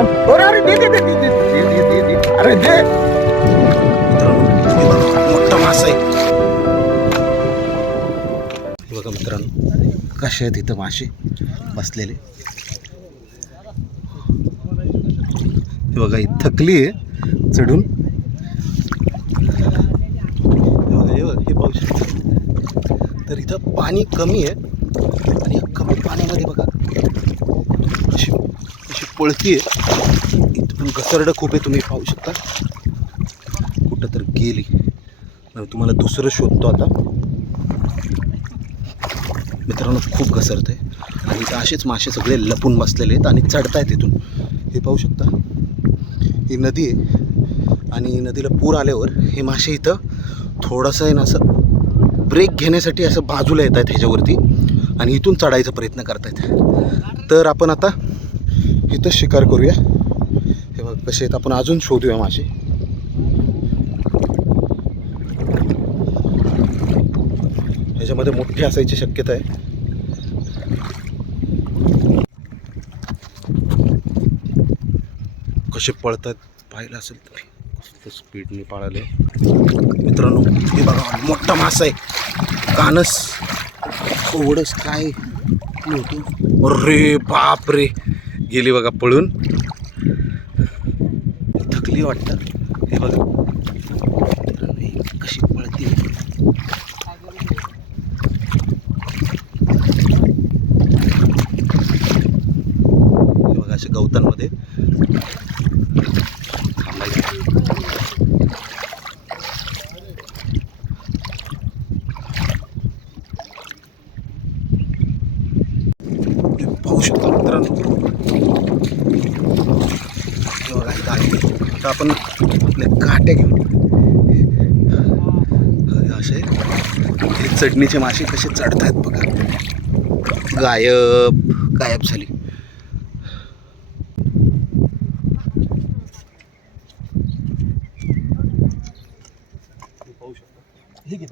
थांब. अरे दे दे दे दे दे दे दे दे दे. अरे दे. मित्रांनो मोठा मासा आहे. बघा मित्रांनो कसे आहेत इथं मासे बसलेले. बघा ही थकली आहे चढून. हे पाहू शकता. तर इथं पाणी कमी आहे आणि या कमी पाण्यामध्ये बघा अशी अशी पळती आहे. इथून घसरडं खूप आहे, तुम्ही पाहू शकता. कुठं तर गेली. तुम्हाला दुसरं शोधतो आता. मित्रांनो खूप घसरत आहे आणि इथं असेच मासे सगळे लपून बसलेले आहेत आणि चढत आहेत तिथून. हे पाहू शकता. ही नदी आहे आणि नदीला पूर आल्यावर हे मासे इथं थोडंसं आहे ना असं ब्रेक घेण्यासाठी असं बाजूला येत आहेत ह्याच्यावरती आणि इथून चढायचा प्रयत्न करत आहेत. तर आपण आता इथं शिकार करूया. हे बघ कसे आहेत. आपण अजून शोधूया मासे. ह्याच्यामध्ये मोठी असायची शक्यता आहे. कसे पळतात पाहिलं असेल तुम्ही. कसं स्पीडने पळाले मित्रांनो. हे बघा मोठा मासा आहे. कानस ओढस काय होतो. अरे बाप रे गेली बघा पळून. थकली वाटतं. हे बघा कशी पळते. हे बघा अशा गवतांमध्ये पाहू शकतो मित्रांनो. आता आपण आपल्या काट्या घेऊन असे चढणीचे मासे कसे चढतायत बघा. गायब गायब झाली. पाहू शकता. हे घे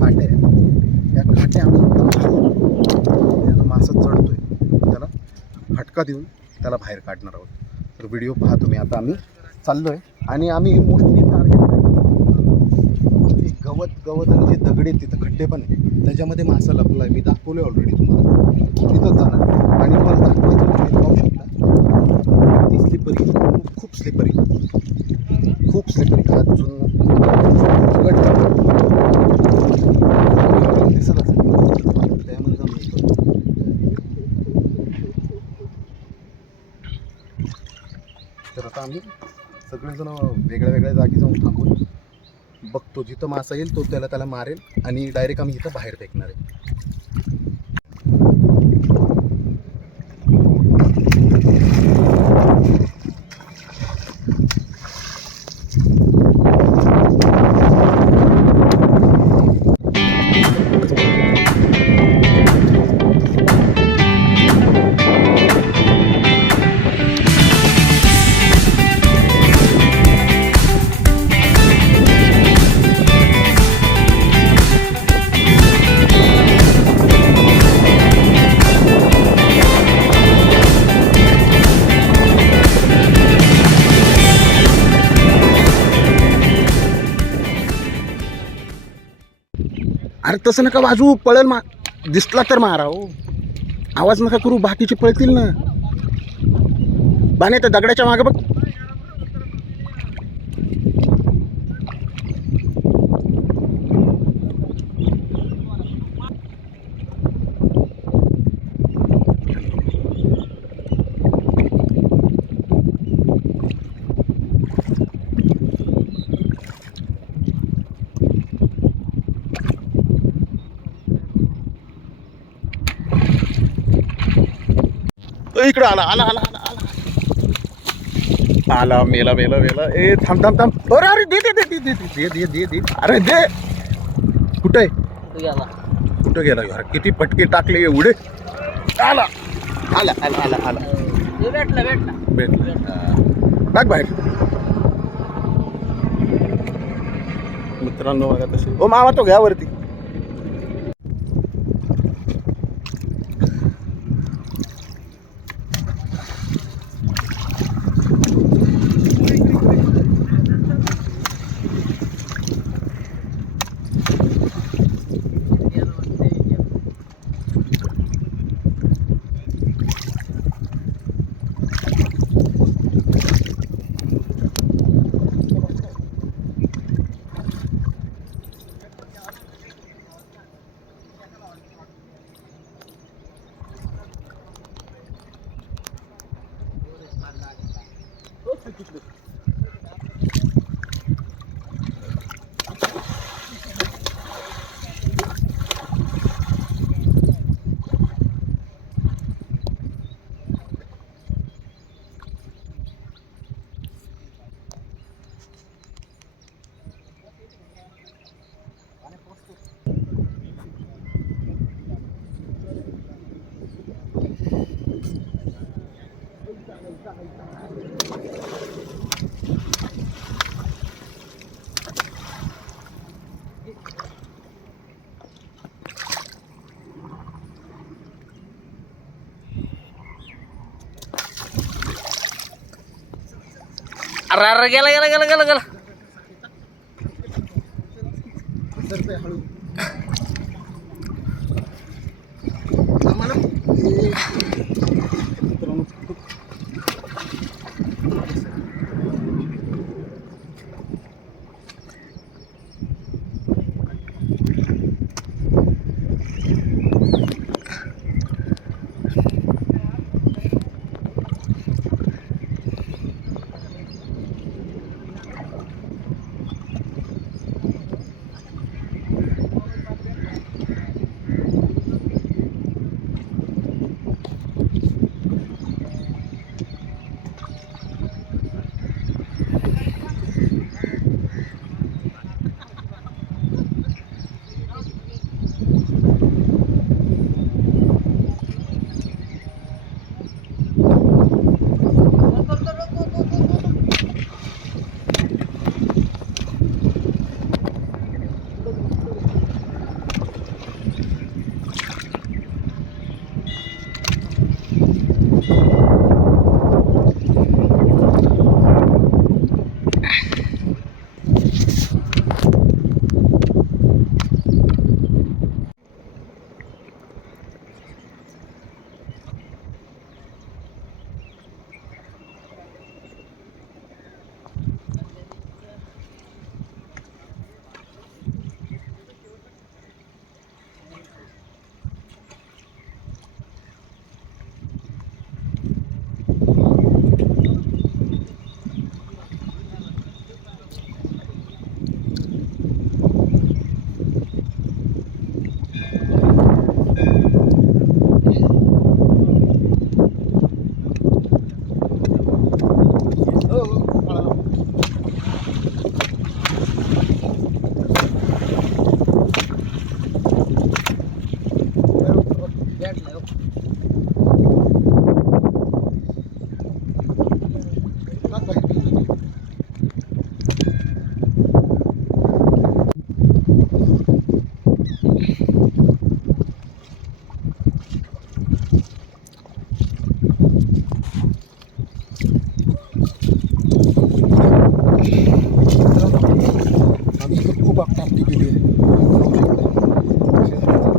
काटे आहे. त्या काट्या जो मासा चढतोय त्याला फटका देऊन त्याला बाहेर काढणार आहोत. तर व्हिडिओ पहा तुम्ही. आता आम्ही चाललोय आणि आम्ही मोस्टली टार्गेट गवत आणि जे दगडे तिथं खड्डे पण आहे त्याच्यामध्ये मासा लपला आहे. मी दाखवलं ऑलरेडी तुम्हाला. तिथंच जाणार आणि तुम्हाला दाखवायचं पाहू शकता. ती स्लिपरी खूप स्लिपरी अजून दिसत असेल त्यामध्ये जाऊन. तर आता आम्ही सगळेजण वेगळ्या वेगळ्या जागी जाऊन थांबून बघतो. जिथं मासा येईल तो त्याला मारेल आणि डायरेक्ट आम्ही इथं बाहेर फेकणार आहे. अरे तसं नका बाजू पळेल. दिसला तर मारा हो. आवाज नका करू. बाकीचे पळतील ना. बाने तर दगडाच्या मागे बघ. इकडे आला आला आला आला आला आला. मेला मेला मेला. ए थांब थांब थांब. अरे अरे दे दे दे दे दे दे दे दे. अरे दे. कुठे कुठं गेला यार. किती पटके टाकले उडे. आला आला आला आला आला. भेटला. टाक बाहेर. मित्रांनो बघा तसे. ओ मामा तो घ्या वरती. अरे अरे गेला गेला गेला गेला गेला. घसरतंय हळू.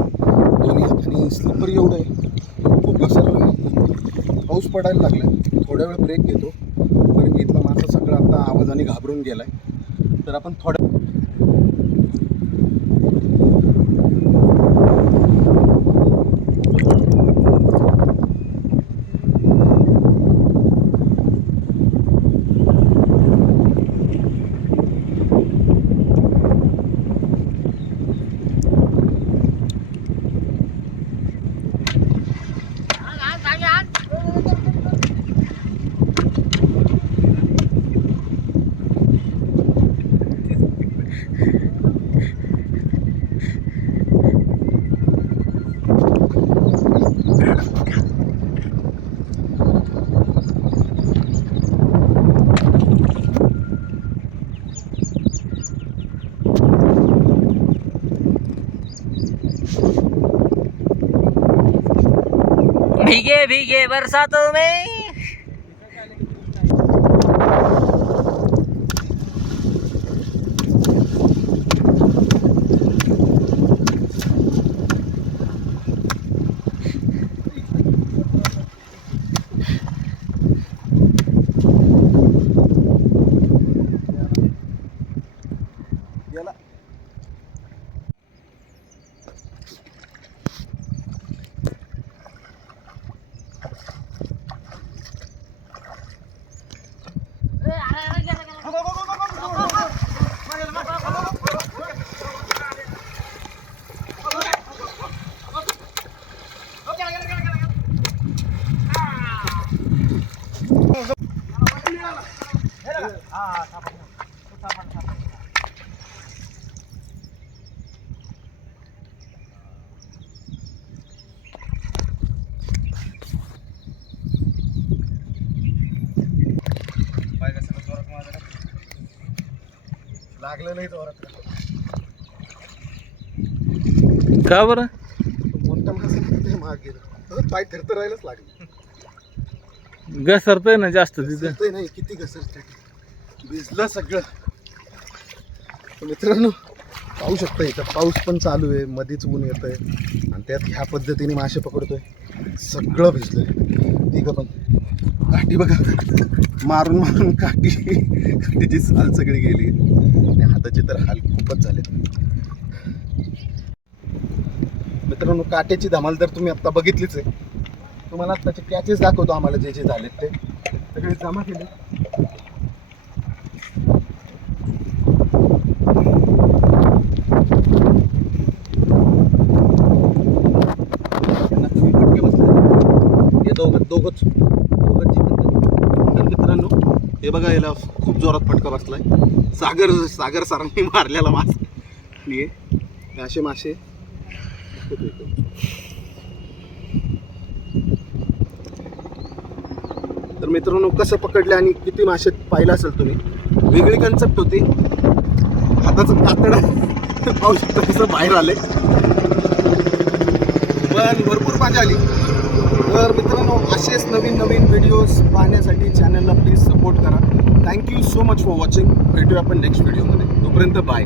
मित्रांनो, स्लिपरी एवढं आहे, खूप घसरलं आहे. पाऊस पडायला लागला आहे. थोड्या वेळ ब्रेक घेतो कारण की इथला मासा सगळा आता आवाजाने घाबरून गेला आहे. तर आपण थोड्या भीगे भीगे बरसातों में. गेला. लागलं नाही जोरात. का बरं? मोठा मासा किती महाग गेला, पाय थरथरायलाच लागले. घसरतंय ना जास्त तिथं. घसरतंय नाही, किती घसरतंय. भिजलं सगळं. तर मित्रांनो पाहू शकता इथं पाऊस पण चालू आहे, मध्येच ऊन येत आहे आणि त्यात ह्या पद्धतीने मासे पकडतोय. सगळं भिजलंय. तिघं पण काठी बघा मारून मारून काठीची साल सगळी गेली आणि हाताचे तर हाल खूपच झाले. मित्रांनो काट्याची धमाल तर तुम्ही आता बघितलीच आहे. तुम्हाला त्याचे कॅचेस दाखवतो आम्हाला जे जे झालेत ते सगळे जमा केले. दोघंच तर मित्रांनो हे बघा याला खूप जोरात फटका बसलाय. सागर सरांनी मारलेला मास आणि हे असे मासे तर मित्रांनो कसं पकडले आणि किती मासे पाहिलं असेल तुम्ही. वेगळी कन्सेप्ट होती. हाताचं कातडं पाहू शकता कसं बाहेर आले पण भरपूर मजा आली. तर मित्रांनो असेच नवीन नवीन व्हिडिओज पाहण्यासाठी चॅनलला प्लीज सपोर्ट करा. Thank you so much for watching. भेटूया आपण नेक्स्ट व्हिडिओमध्ये. तोपर्यंत बाय.